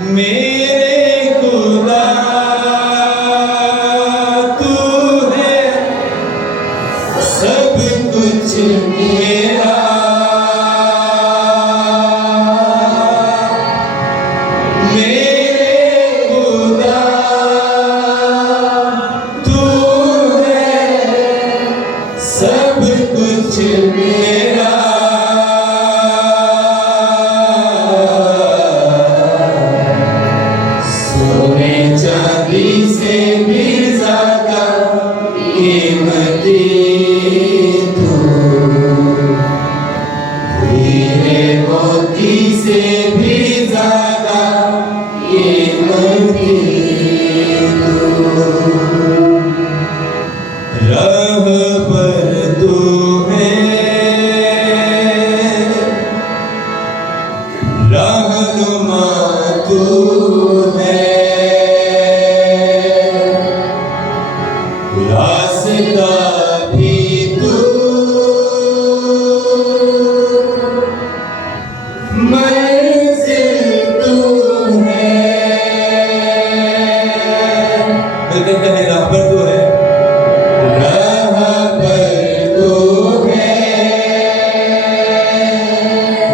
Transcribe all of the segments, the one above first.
میرے خدا تو ہے سب کچھ میرا، میرے خدا تو ہے سب کچھ میرا، سونے چاندی سے بھی زیادہ قیمتی تو، ہیرے موتی سے بھی زیادہ قیمتی تو، رہبر تو ہے، رہنما تو ہے، راستہ بھی تو، منزل تو ہے، رہبر تو ہے، رہبر تو ہے،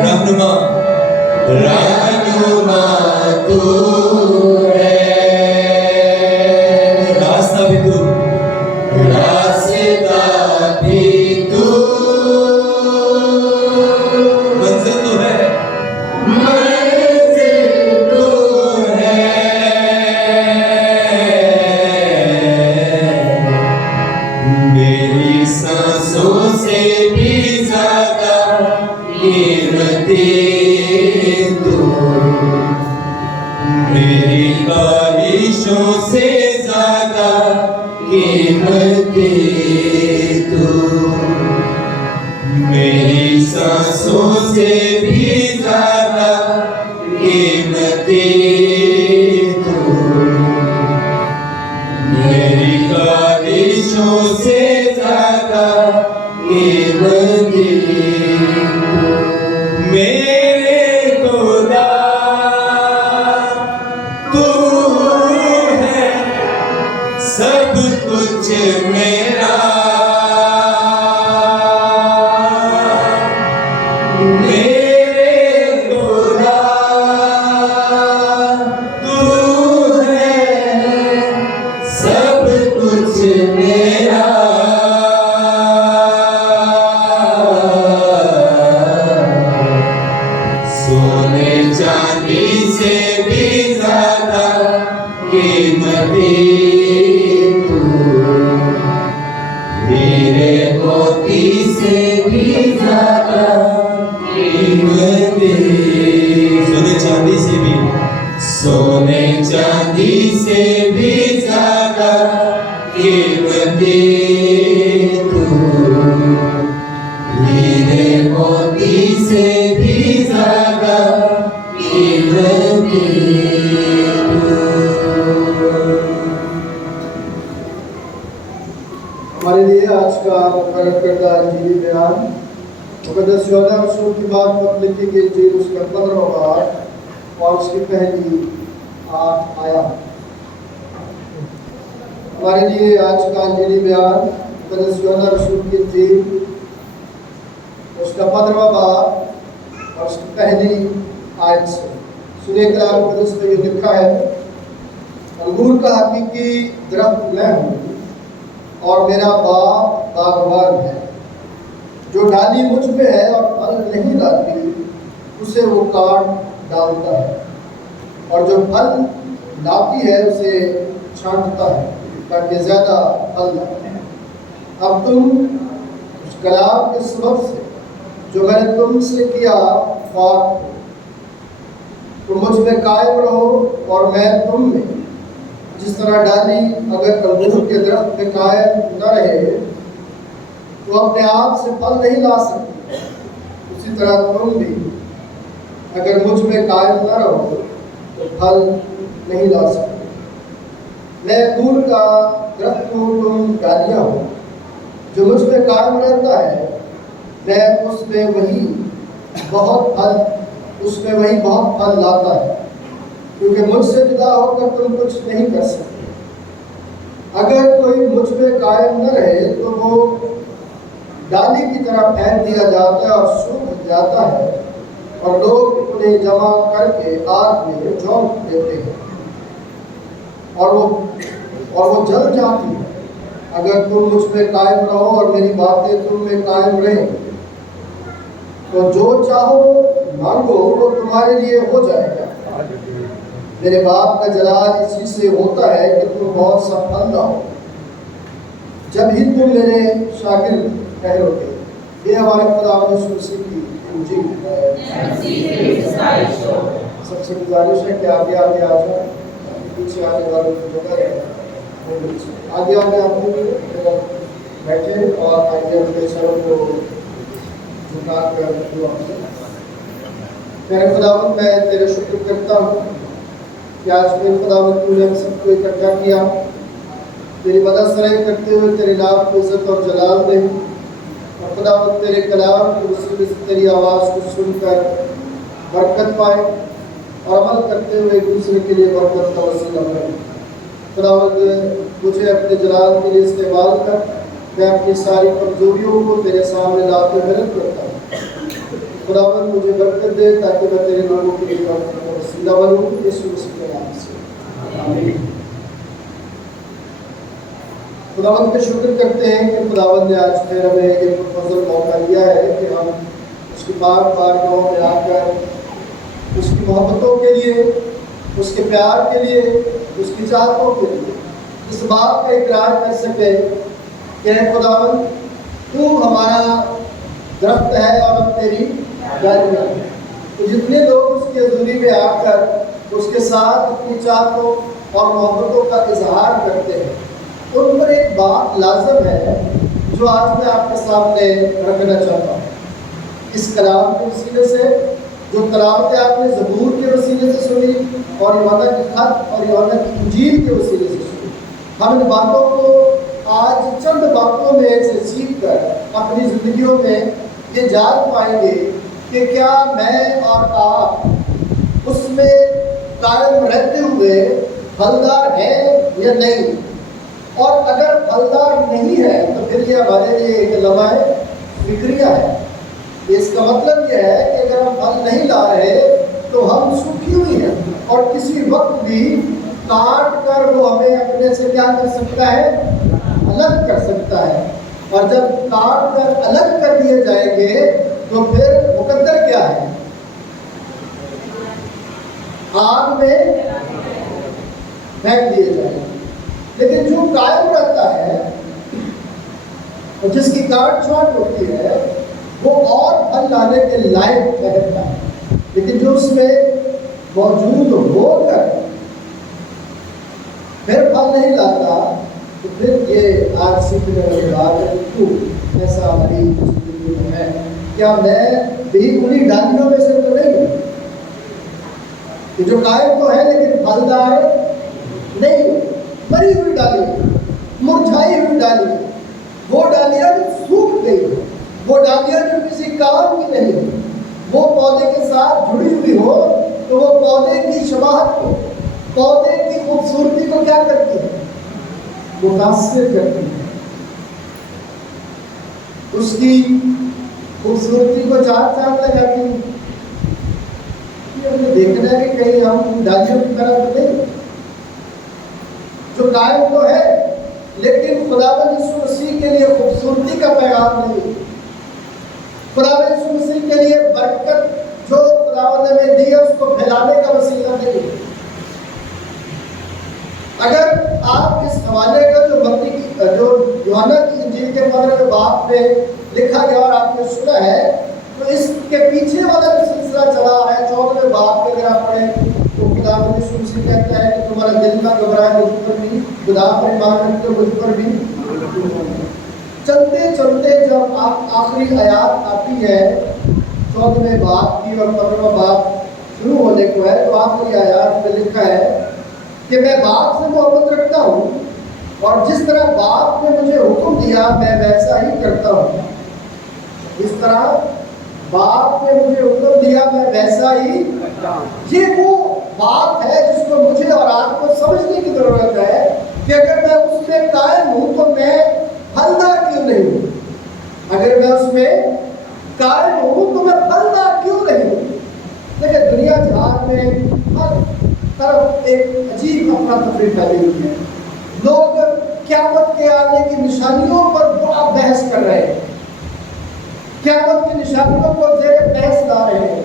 رہنما تو ہے، راستہ بھی تو، راستہ بھی تو، منزل تو ہے، منزل تو ہے، میری سانسوں سے بھی زیادہ قیمتی تو، میری خواہشوں سے زیادہ قیمتی تو، میری سانسوں سے بھی زیادہ قیمتی تو، میری خواہشوں سے زیادہ قیمتی تو، میرے خدا تو ہے سب کچھ میرا، میرے خدا تو ہے سب کچھ میرا، سونے چاندی سے بھی زیادہ قیمتی تو، ہیرے موتی سے بھی زیادہ قیمتی، سونے چاندی سے بھی، سونے چاندی سے بھی زیادہ قیمتی تو، ہیرے موتی سے بھی زیادہ قیمتی تو۔ ہمارے لیے آج کا مقرر کردہ انجیلی بیان مقدس یوحنا رسول کی بات پر لکھی گئی انجیل اس کا 15واں باب اور اس کی پہلی 8 آیات۔ ہمارے لیے آج کا انجیلی بیان مقدس یوحنا رسول کی انجیل اس کا 15واں باب اور اس کی پہلی آیت سے۔ سنیے کلام مقدس میں یہ لکھا ہے، انگور کا حقیقی درخت میں ہوں اور میرا باپ باغبان ہے، جو ڈالی مجھ میں ہے اور پھل نہیں لاتی اسے وہ کاٹ ڈالتا ہے، اور جو پھل لاتی ہے اسے چھانٹتا ہے تاکہ زیادہ پھل لائے۔ اب تم اس کلام کے سبب سے جو میں نے تم سے کیا پاک ہو، تم مجھ میں قائم رہو اور میں تم میں۔ جس طرح ڈالی اگر انگور کے درخت میں قائم نہ رہے تو اپنے آپ سے پھل نہیں لا سکتی، اسی طرح تم بھی اگر مجھ میں قائم نہ رہو تو پھل نہیں لا سکتے۔ میں انگور کا درخت ہوں، تم ڈالیاں ہو۔ جو مجھ میں قائم رہتا ہے میں اس میں وہی بہت پھل لاتا ہے، کیونکہ مجھ سے جدا ہو کر تم کچھ نہیں کر سکتے۔ اگر کوئی مجھ میں قائم نہ رہے تو وہ ڈالی کی طرح پھینک دیا جاتا ہے اور سوکھ جاتا ہے، اور لوگ انہیں جمع کر کے آگ میں جھونک دیتے ہیں اور وہ جل جاتی ہے۔ اگر تم مجھ میں قائم رہو اور میری باتیں تم میں قائم رہیں تو جو چاہو مانگو وہ تمہارے لیے ہو جائے گا۔ میرے باپ کا جلال اسی سے ہوتا ہے کہ تم بہت سا پھل لاؤ، جب ہی تم میرے شاگرد ٹھہروگے۔ یہ ہمارے خدا یسوع مسیح کی انجیل ہے۔ سب سے گزارش ہے کہ آگے آ جائیں، پیچھے آنے والوں کی جگہ ہے، آگے آپ بیٹھے اور آگے اپنے سروں کو جھکا کر دعا کریں۔ میرے خداوند میں تیرے شکر کرتا ہوں کہ آج میرے خداوند تو نے ہم سب کو اکٹھا کیا، تیری مدد سرائی کرتے ہوئے تیرے نام کو عزت اور جلال دے، اور خداوند تیرے کلام کے وسیلے سے تیری آواز کو سن کر برکت پائے اور عمل کرتے ہوئے ایک دوسرے کے لیے برکت کا وسیلہ بنے۔ خداوند مجھے اپنے جلال کے لیے استعمال کر، میں اپنی ساری کمزوریوں کو تیرے سامنے لاتے محنت کرتا ہوں۔ خداوند مجھے برکت دے تاکہ میں تیرے لوگوں کے لیے برکت کا وسیلہ بنوں، یسوع مسیح کے نام سے آمین۔ خداوند کا شکر کرتے ہیں کہ خداوند نے آج پھر ہمیں یہ فضل موقع دیا ہے کہ ہم اس کی پاک بارگاہوں میں آ کر اس کی محبتوں کے لیے، اس کے پیار کے لیے، اس کی چاہتوں کے لیے اس بات کا اقرار کر سکے کہ اے خداوند تو ہمارا درخت ہے اور ہم تیری ڈالیاں ہیں۔ تو جتنے لوگ اس کی حضوری میں آ کر اس کے ساتھ اپنی چاہتوں اور محبتوں کا اظہار کرتے ہیں، ان پر ایک بات لازم ہے جو آج میں آپ کے سامنے رکھنا چاہتا ہوں۔ اس کلام کے وسیلے سے جو تلاوتیں آپ نے زبور کے وسیلے سے سنی اور یوحنا کی خط اور یوحنا کی انجیل کے وسیلے سے سنی، ہم ان باتوں کو آج چند باتوں میں سے سیکھ کر اپنی زندگیوں میں یہ جان پائیں گے کہ کیا میں اور آپ اس میں قائم رہتے ہوئے پھلدار ہیں یا نہیں، اور اگر پھلدار نہیں ہے تو پھر یہ ہمارے لیے ایک لمحہ فکریہ ہے۔ اس کا مطلب یہ ہے کہ اگر ہم پھل نہیں لا رہے تو ہم سوکھی ہوئی ہیں، اور کسی وقت بھی کاٹ کر وہ ہمیں اپنے سے کیا کر سکتا ہے، الگ کر سکتا ہے، اور جب کاٹ کر الگ کر دیے جائیں گے تو پھر مقدر کیا ہے، آگ میں پھینک دیے جائیں گے۔ لیکن جو قائم رہتا ہے اور جس کی کاٹ چھوٹ ہوتی ہے وہ اور پھل لانے کے لائق ٹھہرتا ہے، لیکن جو اس میں موجود ہو کر پھر پھل نہیں لاتا تو پھر یہ آج سیکھنے والی بات ہے کہ کیوں ایسا ہماری زندگی میں ہے۔ کیا میں بھی انہیں ڈالیوں میں سے تو نہیں ہوں کہ جو قائم تو ہے لیکن پھلدار نہیں ہوں؟ مری ہوئی ڈالی، مرجھائی ہوئی ڈالی، وہ ڈالیاں جو سوکھ گئی، وہ ڈالیاں جو کسی کام کی نہیں ہو، وہ پودے کے ساتھ جڑی ہوئی ہو تو وہ پودے کی شباہت کو، پودے کی خوبصورتی کو کیا کرتی ہے، متاثر کرتی ہے، اس کی خوبصورتی کو چار چاند لگاتی ہے۔ ہمیں دیکھنا ہے کہ کہیں ہم ڈالیوں کی طرح تو نہیں، جو قائم تو ہے لیکن خداوند یسوع مسیح کے لیے خوبصورتی کا پیغام نہیں، خداوند یسوع مسیح کے لیے برکت جو خداوند نے ہمیں دی ہے اس کو پھیلانے کا وسیلہ نہیں۔ اگر آپ اس حوالے کا جو یوحنا کی انجیل کے 15ویں باب میں لکھا گیا اور آپ نے سنا ہے تو اس کے پیچھے والا جو سلسلہ چلا آ رہا ہے 14ویں باب میں اگر آپ پڑھیں تو خداوند یسوع مسیح کہتا ہے کہ تمہارا دل نہ گھبرائے، مجھ پر بھی خدا پر ایمان رکھتے ہو، مجھ پر بھی۔ چلتے چلتے جب آپ آخری آیات آتی ہے 14ویں باب کی اور 15واں باب شروع ہونے کو ہے تو آخری آیات میں لکھا ہے کہ میں باپ سے محبت رکھتا ہوں اور جس طرح باپ نے مجھے حکم دیا میں ویسا ہی کرتا ہوں، جس طرح باپ نے مجھے حکم دیا میں ویسا ہی۔ یہ وہ بات ہے جس کو مجھے اور آپ کو سمجھنے کی ضرورت ہے کہ اگر میں اس میں قائم ہوں تو میں پھلدار کیوں نہیں ہوں؟ اگر میں اس میں قائم ہوں تو میں پھلدار کیوں نہیں ہوں؟ دیکھیں دنیا جہان میں ہر طرف ایک عجیب افراتفری پھیلی ہوئی ہے. لوگ قیامت کے آنے کی نشانیوں پر بڑا بحث کر رہے ہیں، قیامت کی نشانیوں کو زیر بحث لا رہے ہیں،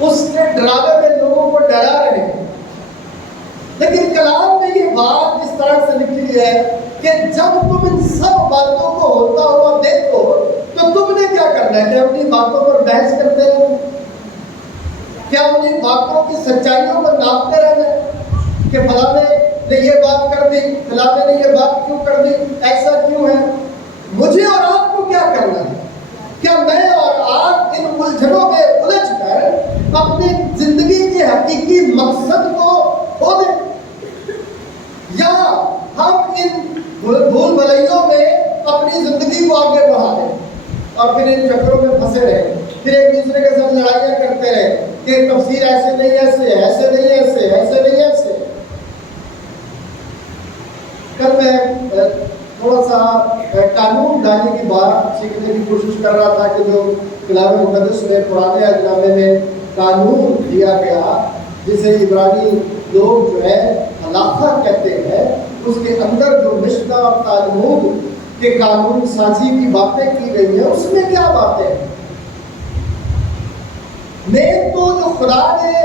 اس کے ڈراوے میں لوگوں کو ڈرا رہے ہیں. لیکن کلام میں یہ بات اس طرح سے لکھی ہے کہ جب تم ان سب باتوں کو ہوتا ہوا دیکھو تو تم نے کیا کرنا ہے؟ کہ اپنی باتوں پر بحث کرتے رہو؟ کیا انہیں باتوں کی سچائیوں پر ناپتے رہنا ہے کہ فلاں نے یہ بات کر دی، فلاں نے یہ بات کیوں کر دی، ایسا کیوں ہے؟ مجھے اور آپ کو کیا کرنا ہے؟ کیا میں اور آپ ان الجھنوں میں الجھ کر اپنی زندگی کے حقیقی مقصد کو کھو دیں، یا ہم ان بھول بھلائیوں میں اپنی زندگی کو آگے بڑھا دیں اور پھر ان چکروں میں پھنسے رہیں، پھر ایک دوسرے کے ساتھ لڑائیاں کرتے رہیں کہ تفسیر ایسے نہیں ایسے، ایسے نہیں ایسے، ایسے نہیں ایسے. کل میں تھوڑا سا قانون دانی کی بات سیکھنے کی کوشش کر رہا تھا کہ جو کلام مقدس میں پرانے عہد میں قانون دیا گیا جسے عبرانی لوگ جو ہے ہلاخہ کہتے ہیں، اس کے اندر جو مشنا اور تالمود کے قانون سازی کی باتیں کی گئی ہیں، اس میں کیا باتیں ہیں؟ میں تو جو خدا نے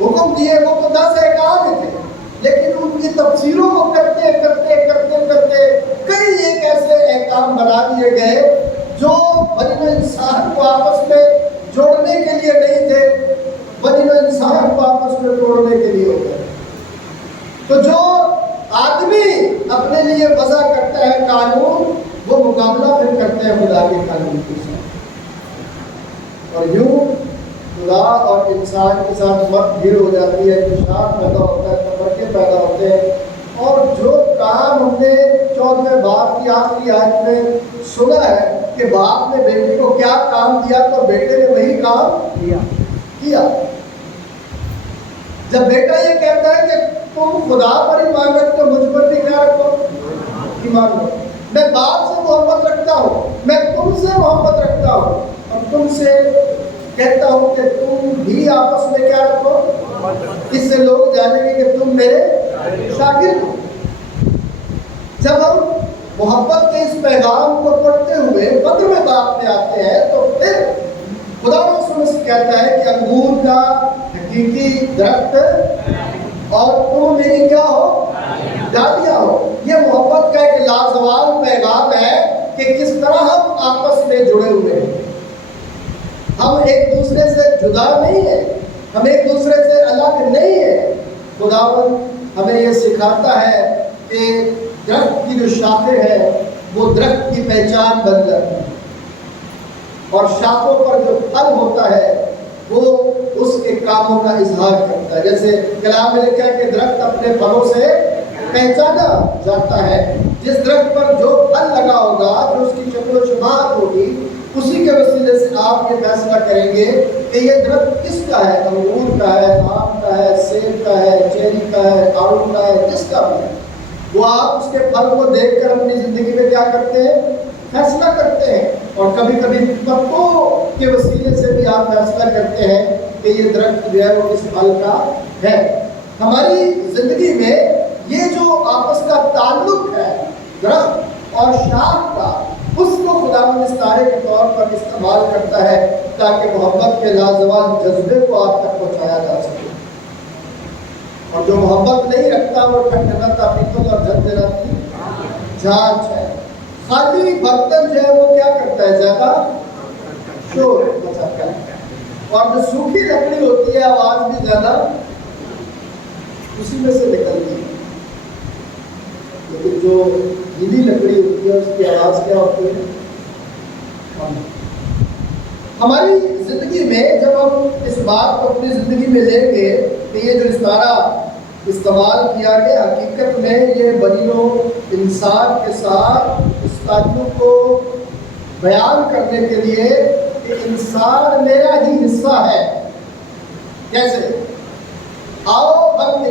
حکم دیے وہ تو 10 احکام تھے، لیکن ان کی تفسیروں کو کرتے کرتے کرتے کرتے کئی ایک ایسے احکام بنا دیے گئے جو بنی انسان کو آپس میں جوڑنے کے لیے نہیں تھے، بنی انسان کو آپس میں توڑنے کے لیے ہو گئے. تو جو آدمی اپنے لیے وضع کرتا ہے قانون، وہ مقابلہ پھر کرتے ہیں خدا کے قانون کے ساتھ، اور یوں خدا اور انسان کے ساتھ مت بھیڑ ہو جاتی ہے، انتشار پیدا ہوتا ہے، تفرقے پیدا ہوتے ہیں. اور جو کام ہم نے 14ویں باب کی آخری آیت میں سنا ہے کہ باپ نے بیٹے کو کیا کام دیا تو بیٹے نے وہی کام کیا. جب بیٹا یہ کہتا ہے کہ تم خدا پر ایمان رکھتے ہو، مجھ پر بھی کیا رکھو؟ ایمان رکھو. میں باپ سے محبت رکھتا ہوں، میں تم سے محبت رکھتا ہوں، اور تم سے کہتا ہوں کہ تم بھی آپس میں کیا رکھو. اس سے لوگ جانیں گے کہ تم میرے شاگرد ہو. جب ہم محبت کے اس پیغام کو پڑھتے ہوئے 15ویں باب میں آتے ہیں تو پھر خدا رسول کہتا ہے کہ انگور کا حقیقی درخت اور تم میری کیا ہو؟ ڈالیاں ہو. یہ محبت کا ایک لازوال پیغام ہے کہ کس طرح ہم آپس میں جڑے ہوئے ہیں. ہم ایک دوسرے سے جدا نہیں ہیں، ہم ایک دوسرے سے الگ نہیں ہیں. خداوند ہمیں یہ سکھاتا ہے کہ درخت کی جو شاخیں ہیں وہ درخت کی پہچان بن جاتی ہیں، اور شاخوں پر جو پھل ہوتا ہے وہ اس کے کاموں کا اظہار کرتا ہے. جیسے کلام میں لکھا ہے کہ درخت اپنے پھلوں سے پہچانا جاتا ہے. جس درخت پر جو پھل لگا ہوگا، جو اس کی شکل و شماعت ہوگی، اسی کے وسیلے سے آپ یہ فیصلہ کریں گے کہ یہ درخت کس کا ہے. انگور کا ہے، آم کا ہے، سیب کا ہے، چیری کا ہے، آڑو کا ہے، جس کا بھی ہے. وہ آپ اس کے پھل کو دیکھ کر اپنی زندگی میں کیا کرتے ہیں؟ فیصلہ کرتے ہیں. اور کبھی کبھی پتوں کے وسیلے سے بھی آپ فیصلہ کرتے ہیں کہ یہ درخت جو ہے وہ کس پھل کا ہے. ہماری زندگی میں یہ جو آپس کا تعلق ہے درخت اور شاخ کا، اس کو خداوند ستارے کے طور پر استعمال کرتا ہے تاکہ محبت کے لازوال جذبے کو آپ تک پہنچایا جا سکے. اور جو محبت نہیں رکھتا وہ ٹھنڈا پیتل اور جھنجھناتی جھانچ ہے. خالی برتن جو ہے وہ کیا کرتا ہے؟ زیادہ شور مچاتا ہے. اور جو سوکھی لکڑی ہوتی ہے آواز بھی زیادہ اسی میں سے نکلتی ہے. لیکن جو گیلی لکڑی ہوتی ہے اس کی آواز کیا ہوتی ہے؟ ہماری زندگی میں جب ہم اس بات کو اپنی زندگی میں لیں گے کہ یہ جو استعارہ استعمال کیا گیا حقیقت میں یہ بنی و انسان کے ساتھ اس تعلق کو بیان کرنے کے لیے کہ انسان میرا ہی حصہ ہے. کیسے؟ آؤ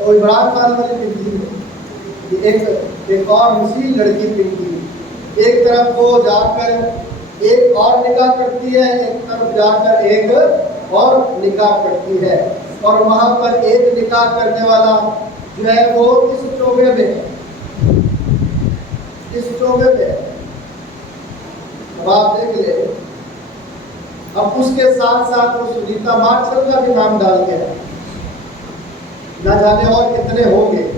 اور عمران خان والی پنکی میں ایک اور مسیح لڑکی پنکی، ایک طرف وہ جا کر ایک اور نکاح کرتی ہے، ایک طرف جا کر ایک اور نکاح کرتی ہے، اور وہاں پر ایک نکاح کرنے والا جو ہے وہ اس چوبے میں ہے، اس چوبے میں ہے۔ اب آپ دیکھ لیں، اب اس کے ساتھ ساتھ وہ سنیتا مارشل کا بھی نام ڈال گیا ہے، نہ جانے اور کتنے ہوں گے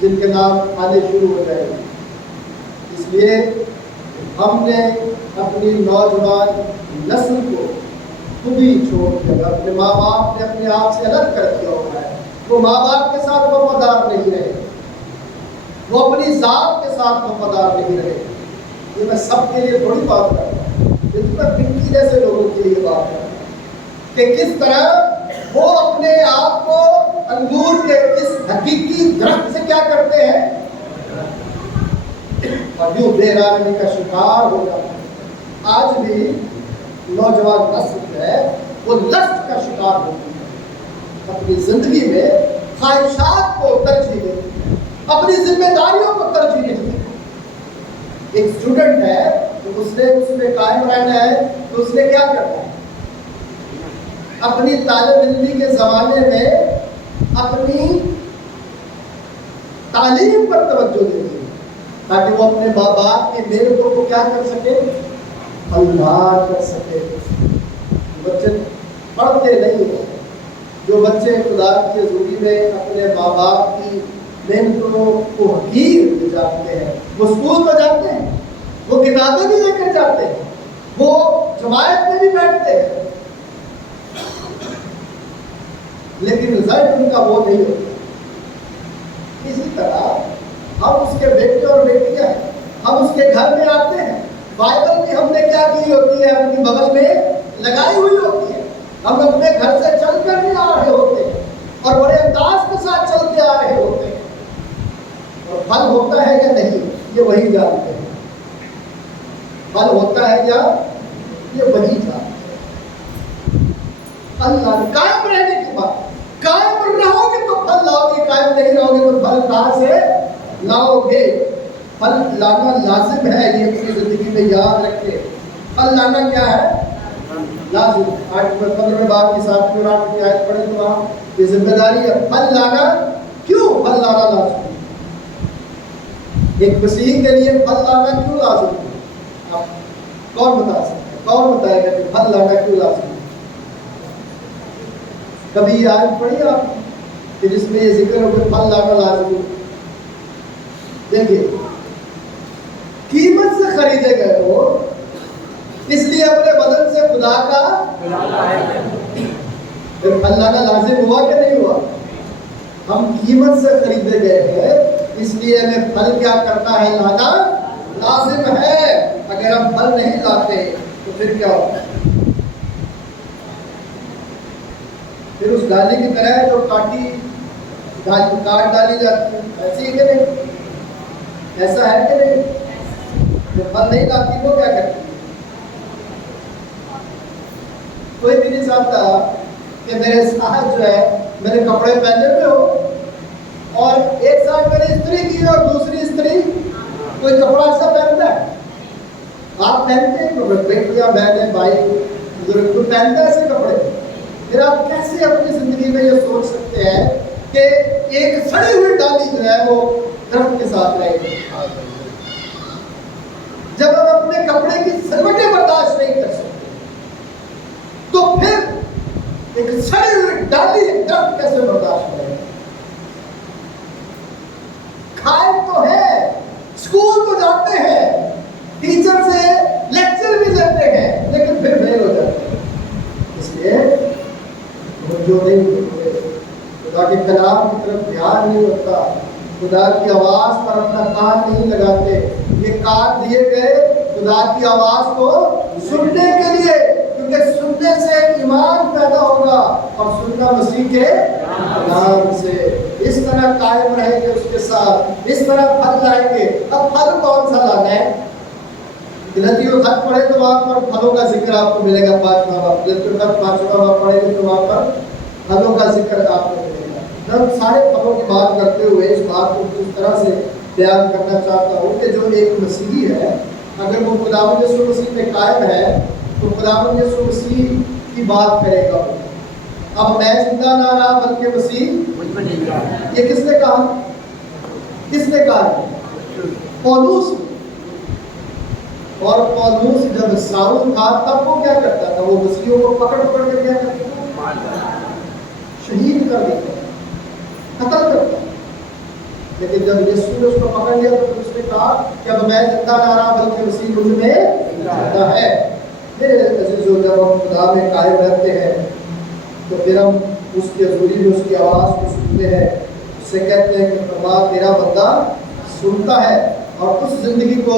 جن کے نام آنے شروع ہو جائیں گے۔ اس لیے ہم نے اپنی نوجوان نسل کو خود ہی چھوڑ دیا، اپنے ماں باپ نے اپنے آپ سے الگ کر دیا ہوا ہے۔ وہ ماں باپ کے ساتھ وفادار نہیں رہے، وہ اپنی ذات کے ساتھ وفادار نہیں رہے۔ یہ میں سب کے لیے تھوڑی بات کر رہا ہوں، یہ تو میں پنکی جیسے لوگوں کے لیے بات کر رہا ہوں کہ کس طرح وہ اپنے آپ کو انگور کے اس حقیقی درخت سے کیا کرتے ہیں اور یوں بے رحمی کا شکار ہو جاتا ہے۔ آج بھی نوجوان نسل جو ہے وہ لسٹ کا شکار ہوتی ہے، اپنی زندگی میں خواہشات کو ترجیح دیتی ہے، اپنی ذمہ داریوں کو ترجیح نہیں دیتی۔ ایک اسٹوڈنٹ ہے تو اس میں قائم رہنا ہے تو اس نے کیا کرنا ہے؟ اپنی طالب علمی کے زمانے میں اپنی تعلیم پر توجہ دیتی ہے تاکہ وہ اپنے ماں باپ کی محنتوں کو کیا کر سکے؟ اللہ کر سکے۔ بچے پڑھتے نہیں ہیں، جو بچے خدا کی حضوری میں اپنے ماں باپ کی محنتوں کو حقیر جانتے ہیں، وہ اسکول میں جاتے ہیں، وہ کتابیں بھی لے کر جاتے ہیں، وہ جماعت میں بھی بیٹھتے ہیں، لیکن رزلٹ ان کا وہ نہیں ہوتا۔ اسی طرح ہم اس کے بیٹے اور بیٹیاں ہیں، ہم اس کے گھر میں آتے ہیں، بائبل بھی ہم نے کیا کی ہوتی ہے؟ اپنی بغل میں لگائی ہوئی ہوتی ہے، ہم اپنے گھر سے چل کر بھی آ رہے ہوتے ہیں اور بڑے انداز کے ساتھ چلتے آ رہے ہوتے ہیں، اور پھل ہوتا ہے یا نہیں یہ وہی جانتے ہیں، پھل ہوتا ہے یا یہ وہی جانتے ہیں۔ اللہ نے قائم رہنے کی بات، قائم رہو گے تو پھل لاؤ گے، قائم نہیں رہو گے تو پھل کہاں سے لاؤ گے؟ پھل لانا لازم ہے، یہ اپنی زندگی میں یاد رکھے۔ پھل لانا کیا ہے؟ لازم۔ آج 15 باب کی 7ویں رات کی آیت پڑھیں تو آپ یہ ذمہ داری ہے، پھل لانا۔ کیوں پھل لانا لازم ہے؟ ایک مسیحی کے لیے پھل لانا کیوں لازم ہے؟ آپ کون بتا سکتے ہیں؟ کون بتائے گا کہ پھل لانا کیوں لازم ہے؟ کبھی یہ آیت پڑھی آپ کہ جس میں یہ ذکر ہو کہ پھل لانا لازم ہے؟ دیکھیے، قیمت سے خریدے گئے ہو، اس لیے اپنے بدن سے خدا کا پھر پھل لانا لازم ہوا کہ نہیں ہوا؟ ہم قیمت سے خریدے گئے ہیں، اس لیے ہمیں پھل کیا کرنا ہے؟ لانا لازم ہے۔ اگر ہم پھل نہیں لاتے تو پھر کیا ہوتا ہے؟ پھر اس ڈالی کی طرح جو کاٹ ڈالی جاتی ہے، ایسی ہے کہ نہیں؟ ایسا ہے کہ نہیں؟ جو پھل نہیں لاتی وہ کیا کرتی ہے؟ کوئی بھی نہیں چاہتا کہ میرے ساتھ جو ہے میرے کپڑے پہنے ہوئے ہو اور ایک ساتھ میں نے استری کی اور دوسری استری کوئی کپڑا ایسا پہنتا ہے؟ آپ پہنتے ہیں؟ بیٹیاں بہنیں بھائی بزرگ کوئی پہنتا ہے ایسے کپڑے؟ پھر آپ کیسے اپنی زندگی میں یہ سوچ سکتے ہیں کہ ایک سڑی ہوئی ڈالی جو ہے وہ درخت کے ساتھ رہے گی؟ جب ہم اپنے کپڑے کی سلوٹیں برداشت نہیں کر سکتے تو پھر ایک سڑی ہوئی ڈالی درخت کیسے برداشت کرے؟ کھائے تو ہے، اسکول تو جاتے ہیں، ٹیچر سے لیکچر بھی لیتے ہیں، لیکن پھر فیل ہو جاتے ہیں۔ اس لیے جو نہیں ہوتے، خدا کے کلام کی طرف دھیان نہیں ہوتا، خدا کی آواز پر اپنا کان نہیں لگاتے۔ یہ کان دیے گئے خدا کی آواز کو سننے کے لیے، کیونکہ سننے سے ایمان پیدا ہوگا اور سننا مسیح کے کلام سے۔ اس طرح قائم رہیں گے اس کے ساتھ، اس طرح پھل لائیں گے۔ اب پھل کون سا لانا ہے؟ غلطیوں خط پڑھے تو وہاں پر پھلوں کا ذکر آپ کو ملے گا، 5واں باب۔ غلطیوں خط 5واں باب پڑھیں گے تو وہاں پر پھلوں کا ذکر آپ کو ملے گا۔ میں سارے خبروں کی بات کرتے ہوئے اس بات کو اس طرح سے بیان کرنا چاہتا ہوں کہ جو ایک مسیحی ہے اگر وہ خداوند یسوع مسیح پہ قائم ہے تو خداوند یسوع مسیح کی بات کرے گا. اب میں زندہ نہ رہا بلکہ مسیح. یہ کس نے کہا؟ کس نے کہا؟ پولوس. اور پولوس جب ساؤل تھا تب وہ کیا کرتا تھا؟ وہ مسیحیوں کو پکڑ کے کیا کرتا تھا؟ شہید کر دیتا، قتل کرتا. لیکن جب یسوع نے اس کو پکڑ لیا تو اس نے کہا کہ اب میں زندہ نہ رہا بلکہ مسیح مجھ میں زندہ ہے. میرے عزیزو، جب ہم خدا میں قائم رہتے ہیں تو پھر ہم اس کی حضوری میں اس کی آواز کو سنتے ہیں. اس سے کہتے ہیں کہ خدا تیرا بندہ سنتا ہے. اور اس زندگی کو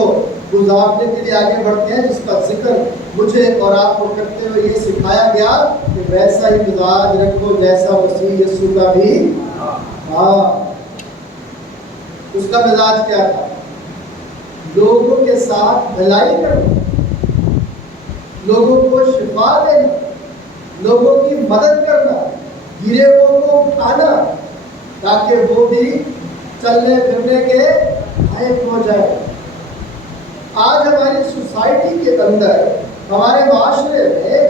گزارنے کے لیے آگے بڑھتے ہیں جس کا ذکر مجھے اور آپ کو کرتے ہوئے یہ سکھایا گیا کہ ویسا ہی مزاج رکھو جیسا مسیح یسوع کا بھی. ہاں، اس کا مزاج کیا تھا؟ لوگوں کے ساتھ بھلائی کرنا، لوگوں کو شفا دینا، لوگوں کی مدد کرنا، گرے ہوئوں کو اٹھانا تاکہ وہ بھی چلنے پھرنے کے لائق ہو جائے. آج ہماری سوسائٹی کے اندر، ہمارے معاشرے میں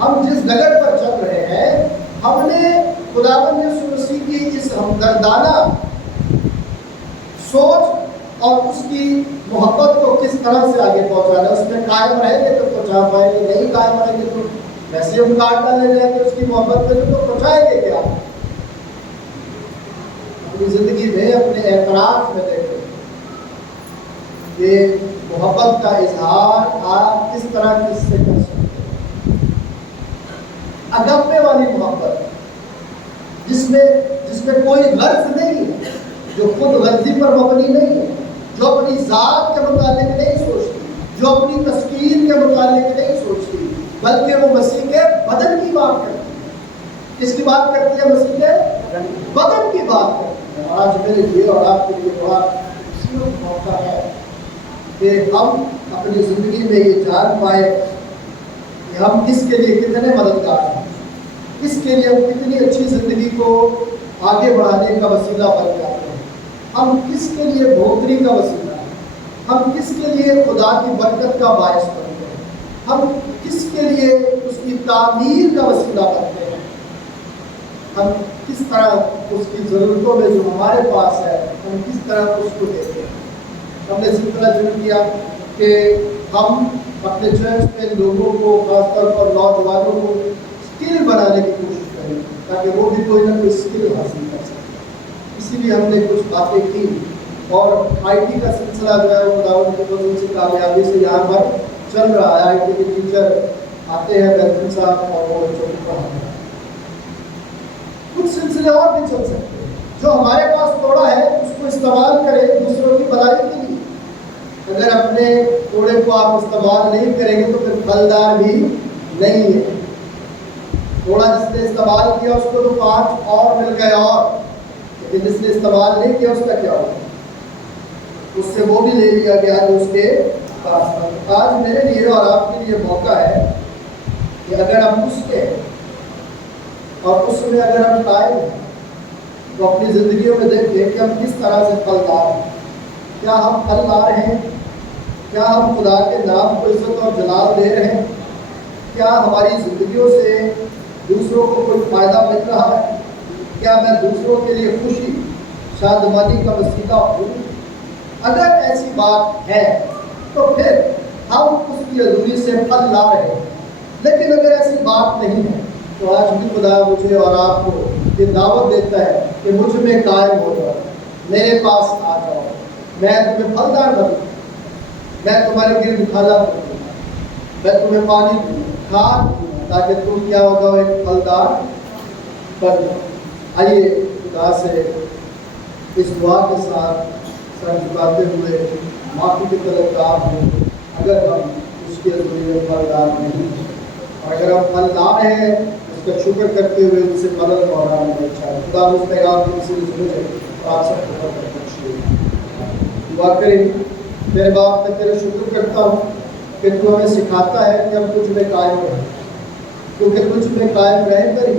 ہم جس ڈگر پر چل رہے ہیں، ہم نے خداوند یسوع مسیح کی اس ہمدردانہ سوچ اور اس کی محبت کو کس طرح سے آگے پہنچانا. اس میں قائم رہیں گے تو پہنچا پائیں گے، نہیں قائم رہیں گے تو ویسے ہم کاٹ ڈالنے جائیں گے اس کی محبت میں تو پہنچائیں گے کیا؟ اپنی زندگی میں اپنے اعتراف میں دیکھیں کہ محبت کا اظہار آپ کس طرح کس سے کر سکتے ہیں. اگپے والی محبت جس میں کوئی غرض نہیں ہے، جو خود غرضی پر مبنی نہیں ہے، جو اپنی ذات کے متعلق نہیں سوچتی، جو اپنی تسکین کے متعلق نہیں سوچتی، بلکہ وہ مسیح کے بدن کی بات کرتی ہے. کس کی بات کرتی ہے؟ مسیح کے بدن کی بات کرتی ہے. آج میرے لیے اور آپ کے لیے بڑا موقع ہے کہ ہم اپنی زندگی میں یہ جان پائے کہ ہم کس کے لیے کتنے مددگار ہیں، کس کے لیے ہم کتنی اچھی زندگی کو آگے بڑھانے کا وسیلہ بن جاتے ہیں، ہم کس کے لیے بہتری کا وسیلہ ہیں، ہم کس کے لیے خدا کی برکت کا باعث بنتے ہیں، ہم کس کے لیے اس کی تعمیر کا وسیلہ بنتے ہیں، ہم کس طرح اس کی ضرورتوں میں جو ہمارے پاس ہے ہم کس طرح اس کو دیتے ہیں. ہم نے سلسلہ شروع کیا کہ ہم اپنے چرچ میں لوگوں کو، خاص طور پر نوجوانوں کو اسکل بنانے کی کوشش کریں تاکہ وہ بھی کوئی نہ کوئی اسکل حاصل کر سکیں. اسی لیے ہم نے کچھ باتیں کی اور آئی ٹی کا سلسلہ جو ہے وہ خداوند کی فضل سے کامیابی سے یہاں پر چل رہا ہے. آئی ٹی کے ٹیچر آتے ہیں بہترین صاحب اور وہ بچوں کو پڑھاتے ہیں. کچھ سلسلے اور بھی چل سکتے ہیں. جو ہمارے پاس توڑا ہے اس کو استعمال کریں دوسروں کی بھلائی کے لیے. اگر اپنے توڑے کو آپ استعمال نہیں کریں گے تو پھر پھلدار بھی نہیں ہے. توڑا جس نے استعمال کیا اس کو تو 5 اور مل گئے، اور لیکن جس نے استعمال نہیں کیا اس کا کیا ہوگا؟ اس سے وہ بھی لے لیا گیا جو اس کے پاس تھا. آج میرے لیے اور آپ کے لیے موقع ہے کہ اگر ہم اس کے اور اس میں اگر ہم قائم ہیں تو اپنی زندگیوں میں دیکھیں کہ ہم کس طرح سے پھلدار ہیں. کیا ہم پھلدار ہیں؟ کیا ہم خدا کے نام کو عزت اور جلال دے رہے ہیں؟ کیا ہماری زندگیوں سے دوسروں کو کوئی فائدہ مل رہا ہے؟ کیا میں دوسروں کے لیے خوشی شادمانی کا وسیلہ ہوں؟ اگر ایسی بات ہے تو پھر ہم اس کی حضوری سے پھل لا رہے ہیں. لیکن اگر ایسی بات نہیں ہے تو آج بھی خدا مجھے اور آپ کو یہ دعوت دیتا ہے کہ مجھ میں قائم ہو جاؤ، میرے پاس آ جاؤ، میں تمہیں پھلدار بنوں، میں تمہارے گرد کھالا کروں، میں تمہیں پانی دوں، کھاد دوں، تاکہ تم کیا ہوگا ایک پھلدار بن جاؤ. آئیے خدا سے اس دعا کے ساتھ سر جھکاتے ہوئے معافی کی طلبگار ہوں اگر ہم اس کے ذریعے پھلدار نہیں ہیں، اور اگر ہم پھلدار ہیں اس کا شکر کرتے ہوئے ان سے مدد اور آمد اچھا ہے. خدا اس پیغام کو اسی لیے سمجھے آپ سب کو دعا کریں. میرے باپ میں تیرے شکر کرتا ہوں کہ تو ہمیں سکھاتا ہے کہ ہم تجھ میں قائم رہیں، کیونکہ تجھ میں قائم رہ کر ہی